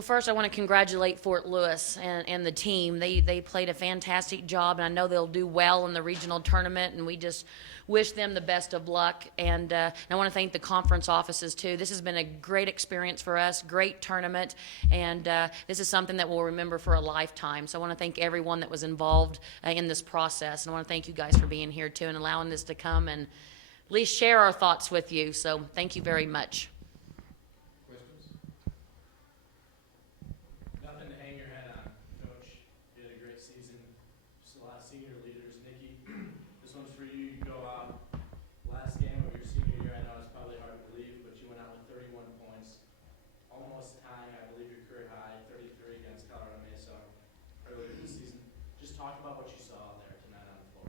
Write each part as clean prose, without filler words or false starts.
Well, first, I want to congratulate Fort Lewis and the team. They played a fantastic job, and I know they'll do well in the regional tournament, and we just wish them the best of luck. And I want to thank the conference offices, too. This has been a great experience for us, great tournament, and this is something that we'll remember for a lifetime. So I want to thank everyone that was involved in this process, and I want to thank you guys for being here, too, and allowing this to come and at least share our thoughts with you. So thank you very much. Nothing to hang your head on, Coach. You had a great season. Just a lot of senior leaders. Nikki, this one's for you. You go out last game of your senior year. I know it's probably hard to believe, but you went out with 31 points, almost tying, I believe, your career high, 33 against Colorado Mesa earlier this season. Just talk about what you saw out there tonight on the floor.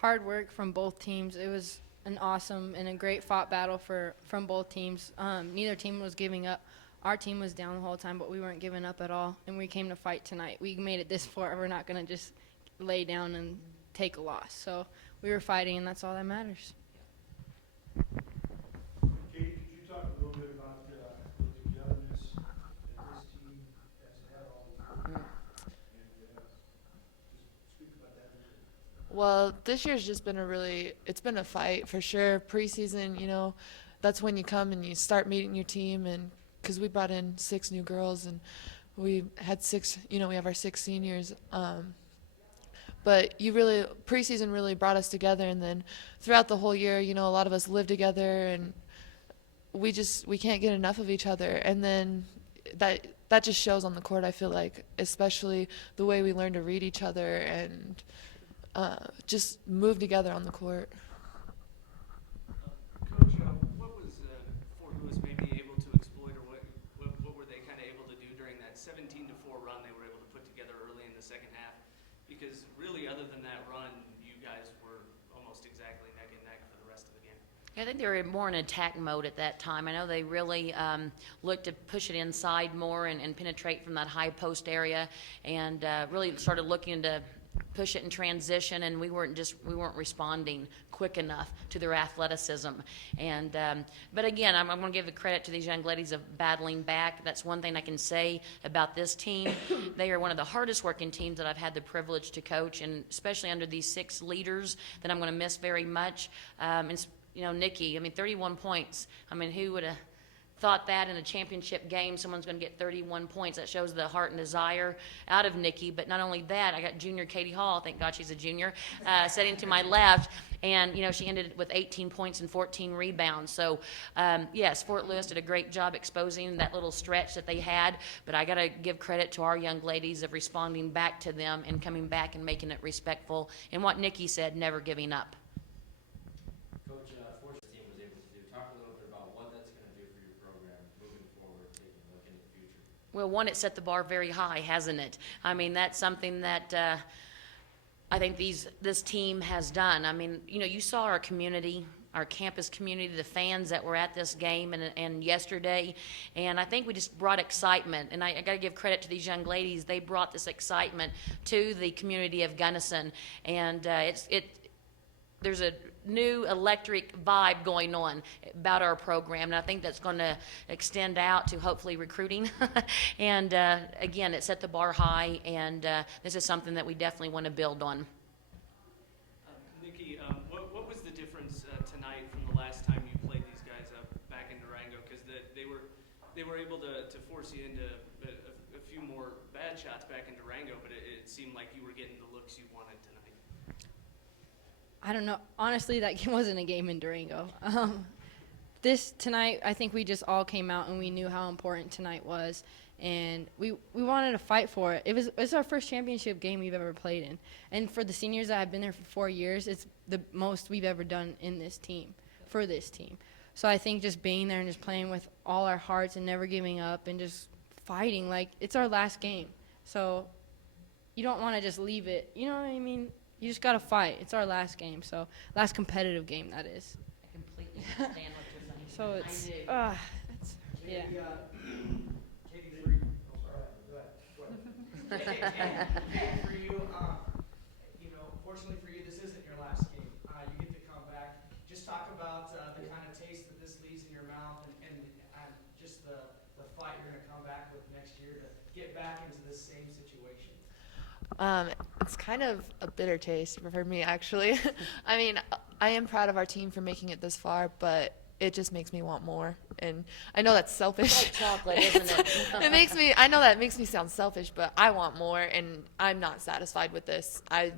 Hard work from both teams. It was an awesome and a great fought battle from both teams. Neither team was giving up. Our team was down the whole time, but we weren't giving up at all, and we came to fight tonight. We made it this far. We're not going to just lay down and take a loss. So we were fighting, and that's all that matters. Katie, could you talk a little bit about the togetherness that this team has had all year? And just speak about that a little bit. Well, this year's just been it's been a fight for sure. Preseason, that's when you come and you start meeting your team, and because we brought in 6 new girls and we had 6, we have our 6 seniors. But preseason really brought us together, and then throughout the whole year, a lot of us live together, and we can't get enough of each other. And then that just shows on the court, I feel like, especially the way we learn to read each other and just move together on the court. Coach, what was Fort Lewis maybe able to exploit, or what were they kind of able to do during that 17-4 run they were able to put together early in the second half? Because really, other than that run, you guys were almost exactly neck and neck for the rest of the game. I think they were more in attack mode at that time. I know they really looked to push it inside more and penetrate from that high post area, and really started looking to push it in transition, and we weren't responding quick enough to their athleticism. And but again, I'm going to give the credit to these young ladies of battling back. That's one thing I can say about this team. They are one of the hardest working teams that I've had the privilege to coach, and especially under these 6 leaders that I'm going to miss very much. And Nikki, 31 points. Who would have thought that in a championship game someone's going to get 31 points? That shows the heart and desire out of Nikki. But not only that, I got junior Katie Hall, thank God she's a junior, sitting to my left, and she ended with 18 points and 14 rebounds. So yes, Fort Lewis did a great job exposing that little stretch that they had, but I got to give credit to our young ladies of responding back to them and coming back and making it respectful, and what Nikki said, never giving up. Coach, Force's team was able to do. Talk a little bit about what that's going to do for your program moving forward, taking a look into the future. Well, one, it set the bar very high, hasn't it? That's something that I think this team has done. You saw our community, our campus community, the fans that were at this game and yesterday, and I think we just brought excitement. And I got to give credit to these young ladies. They brought this excitement to the community of Gunnison, and there's a new electric vibe going on about our program, and I think that's going to extend out to hopefully recruiting. And again, it set the bar high, and this is something that we definitely want to build on. Nikki, what was the difference tonight from the last time you played these guys up back in Durango? Because they were able to force you into a few more bad shots back in Durango, but it seemed like you were getting the looks you wanted tonight. I don't know. Honestly, that game wasn't a game in Durango. Tonight, I think we just all came out and we knew how important tonight was, and we wanted to fight for it. It's our first championship game we've ever played in, and for the seniors that have been there for 4 years, it's the most we've ever done in this team, for this team. So I think just being there and just playing with all our hearts and never giving up and just fighting, like, it's our last game. So you don't want to just leave it, you know what I mean? You just got to fight. It's our last game, so last competitive game, that is. I completely understand what you're saying. So it's, yeah. Katie, for you. Go ahead. Katie, for you, fortunately for you, this isn't your last game. You get to come back. Just talk about the kind of taste that this leaves in your mouth, and just the fight you're going to come back with next same situation? It's kind of a bitter taste for me, actually. I mean, I am proud of our team for making it this far, but it just makes me want more. And I know that's selfish. Like chocolate, isn't it? It makes me, I know that makes me sound selfish, but I want more, and I'm not satisfied with this. I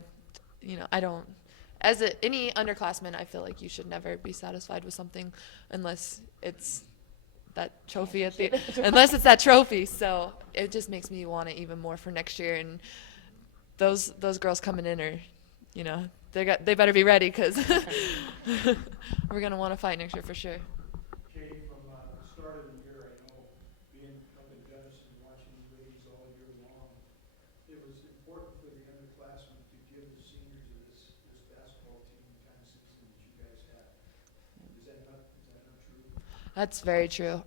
don't, any underclassman, I feel like you should never be satisfied with something unless it's that trophy unless it's that trophy. So it just makes me want it even more for next year. And those girls coming in are, they better be ready, because we're gonna want to fight next year for sure. Katie, from the start of the year, I know being up in Denison, watching these ladies all year long, it was important for the underclassmen to give the seniors of this basketball team the kind of season that you guys had. Is that not true? That's very true.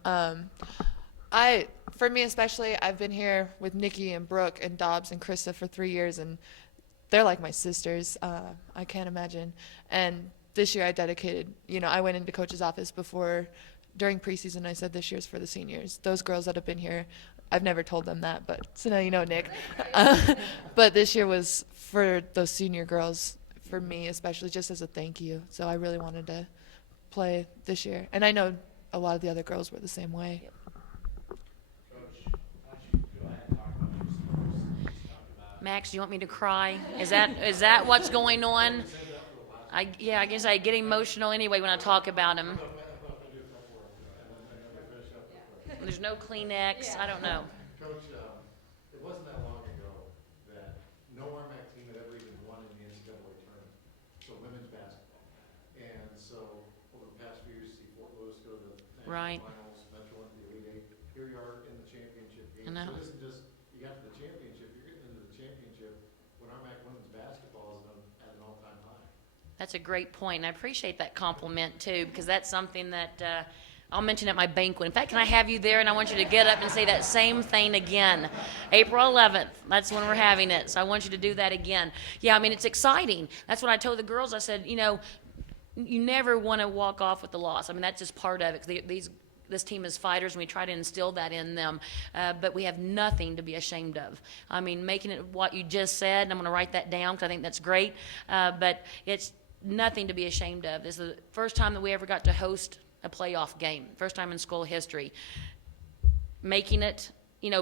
For me especially, I've been here with Nikki and Brooke and Dobbs and Krista for 3 years, and they're like my sisters. I can't imagine. And this year I dedicated, I went into coach's office during preseason, I said this year's for the seniors. Those girls that have been here, I've never told them that, but so now you know, Nick. But this year was for those senior girls, for me especially, just as a thank you. So I really wanted to play this year. And I know a lot of the other girls were the same way. Coach, why don't you go ahead and talk about your scores? Talk about Max, do you want me to cry? Is that what's going on? I guess I get emotional anyway when I talk about him. There's no Kleenex. I don't know. Coach, it wasn't that long ago that no RMAC team had ever even won in the NCAA tournament, so women's basketball. And so over the past few years, you see Fort Lewis go to the national Right. finals, Metro into the Elite Eight. Here you are in the championship game. I know. So it isn't just you got to the championship, you're getting into the championship when RMAC women's basketball is at an all-time high. That's a great point, and I appreciate that compliment too, because that's something that I'll mention at my banquet. In fact, can I have you there, and I want you to get up and say that same thing again. April 11th, that's when we're having it, so I want you to do that again. Yeah, I mean, it's exciting. That's what I told the girls. I said, you never want to walk off with the loss. I mean, that's just part of it, because this team is fighters, and we try to instill that in them. But we have nothing to be ashamed of. I mean, making it what you just said, and I'm going to write that down because I think that's great. But it's nothing to be ashamed of. This is the first time that we ever got to host a playoff game, first time in school history. Making it,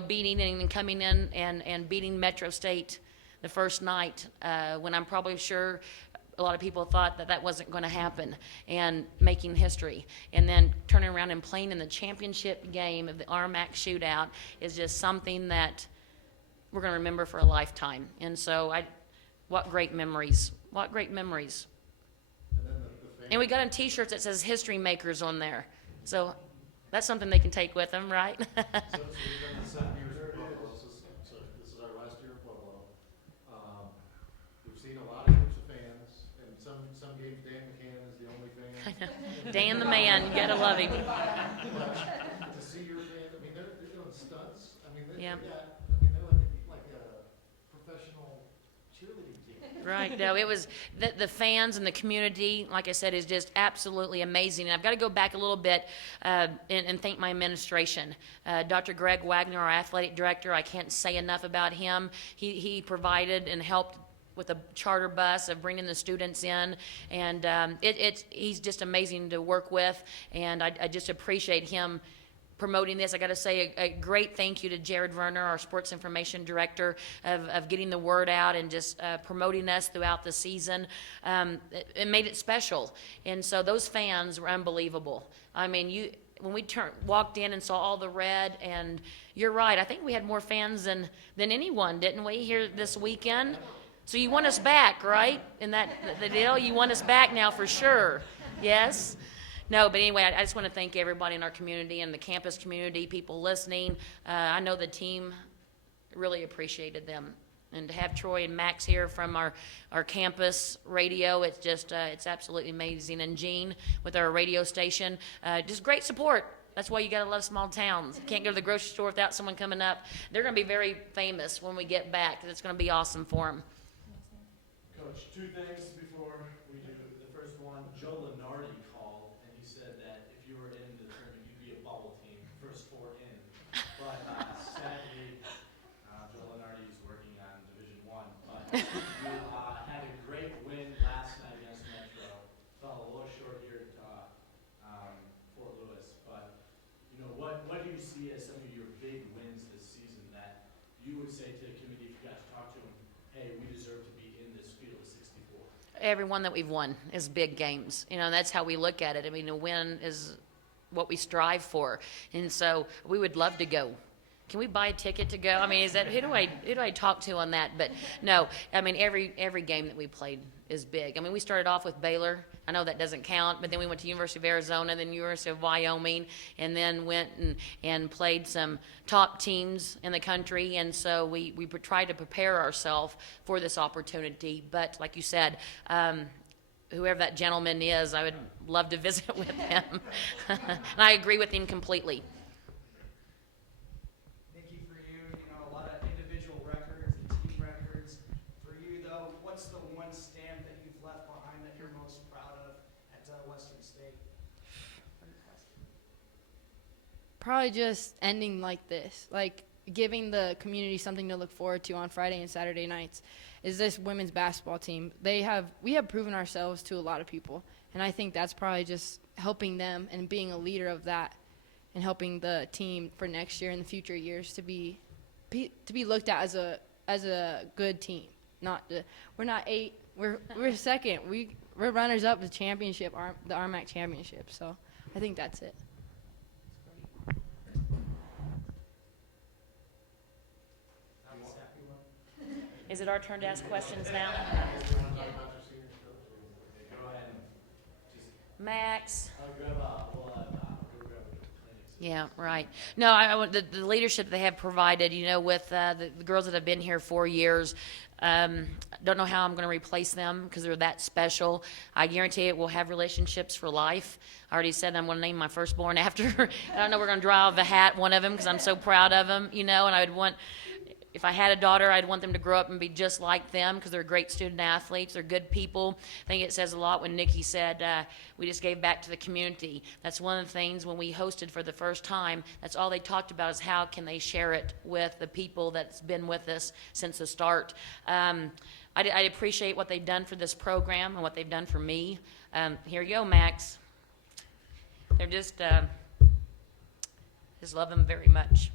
beating and coming in and beating Metro State the first night when I'm probably sure a lot of people thought that wasn't going to happen, and making history. And then turning around and playing in the championship game of the RMAC Shootout is just something that we're going to remember for a lifetime. And so what great memories. What great memories. And then the And we got them T-shirts that says History Makers on there. So that's something they can take with them, right? So we've done the 7 years in Pueblo. So this is our last year in Pueblo. We've seen a lot of groups of fans, and some games Dan McCann is the only fan. Dan the man, you gotta love him. But to see your fans, I mean, they're doing stunts. I mean, Yeah. they're like a professional cheerleading team. Right. No, it was the fans and the community, like I said, is just absolutely amazing. And I've got to go back a little bit and thank my administration. Dr. Greg Wagner, our athletic director, I can't say enough about him. He provided and helped with a charter bus of bringing the students in, and he's just amazing to work with, and I just appreciate him promoting this. I got to say a great thank you to Jared Werner, our sports information director, of getting the word out and just promoting us throughout the season. It made it special, and so those fans were unbelievable. I mean, when we walked in and saw all the red, and you're right, I think we had more fans than anyone, didn't we, here this weekend? So you want us back, right? In the deal, you want us back now for sure. Yes? No, but anyway, I just want to thank everybody in our community and the campus community, people listening. I know the team really appreciated them. And to have Troy and Max here from our campus radio, it's just, it's absolutely amazing. And Gene with our radio station, just great support. That's why you got to love small towns. You can't go to the grocery store without someone coming up. They're going to be very famous when we get back. It's going to be awesome for them. Coach, two things before we do. The first one, Joe Lenardi called, and he said that if you were in the tournament, you'd be a bubble team, first four in. But sadly, Joe Lenardi every one that we've won is big games. You know, and that's how we look at it. I mean, a win is what we strive for. And so we would love to go. Can we buy a ticket to go? I mean, is that who do I talk to on that? But no, I mean every game that we played is big. I mean, we started off with Baylor. I know that doesn't count, but then we went to University of Arizona, then University of Wyoming, and then went and played some top teams in the country. And so we tried to prepare ourselves for this opportunity. But like you said, whoever that gentleman is, I would love to visit with him. And I agree with him completely. Nikki, for you, you know, a lot of individual records and team records. For you, though, what's the one stamp that you've left behind that you're most proud of at Western State? Probably just ending like this, like giving the community something to look forward to on Friday and Saturday nights. Is this women's basketball team? We have proven ourselves to a lot of people, and I think that's probably just helping them and being a leader of that, and helping the team for next year and the future years to be looked at as a good team. We're not 8. We're second. We're runners up the championship, the RMAC championship. So I think that's it. Is it our turn to ask questions now? Go ahead and just, Max? we'll grab the clinics. Yeah, right. No, I want the leadership they have provided, you know, with the girls that have been here 4 years. Don't know how I'm going to replace them because they're that special. I guarantee it will have relationships for life. I already said I'm going to name my firstborn after. I don't know, we're going to draw a hat, one of them, because I'm so proud of them, you know, and I would want, if I had a daughter, I'd want them to grow up and be just like them because they're great student athletes. They're good people. I think it says a lot when Nikki said we just gave back to the community. That's one of the things when we hosted for the first time, that's all they talked about is how can they share it with the people that's been with us since the start. I appreciate what they've done for this program and what they've done for me. Here you go, Max. They're just love them very much.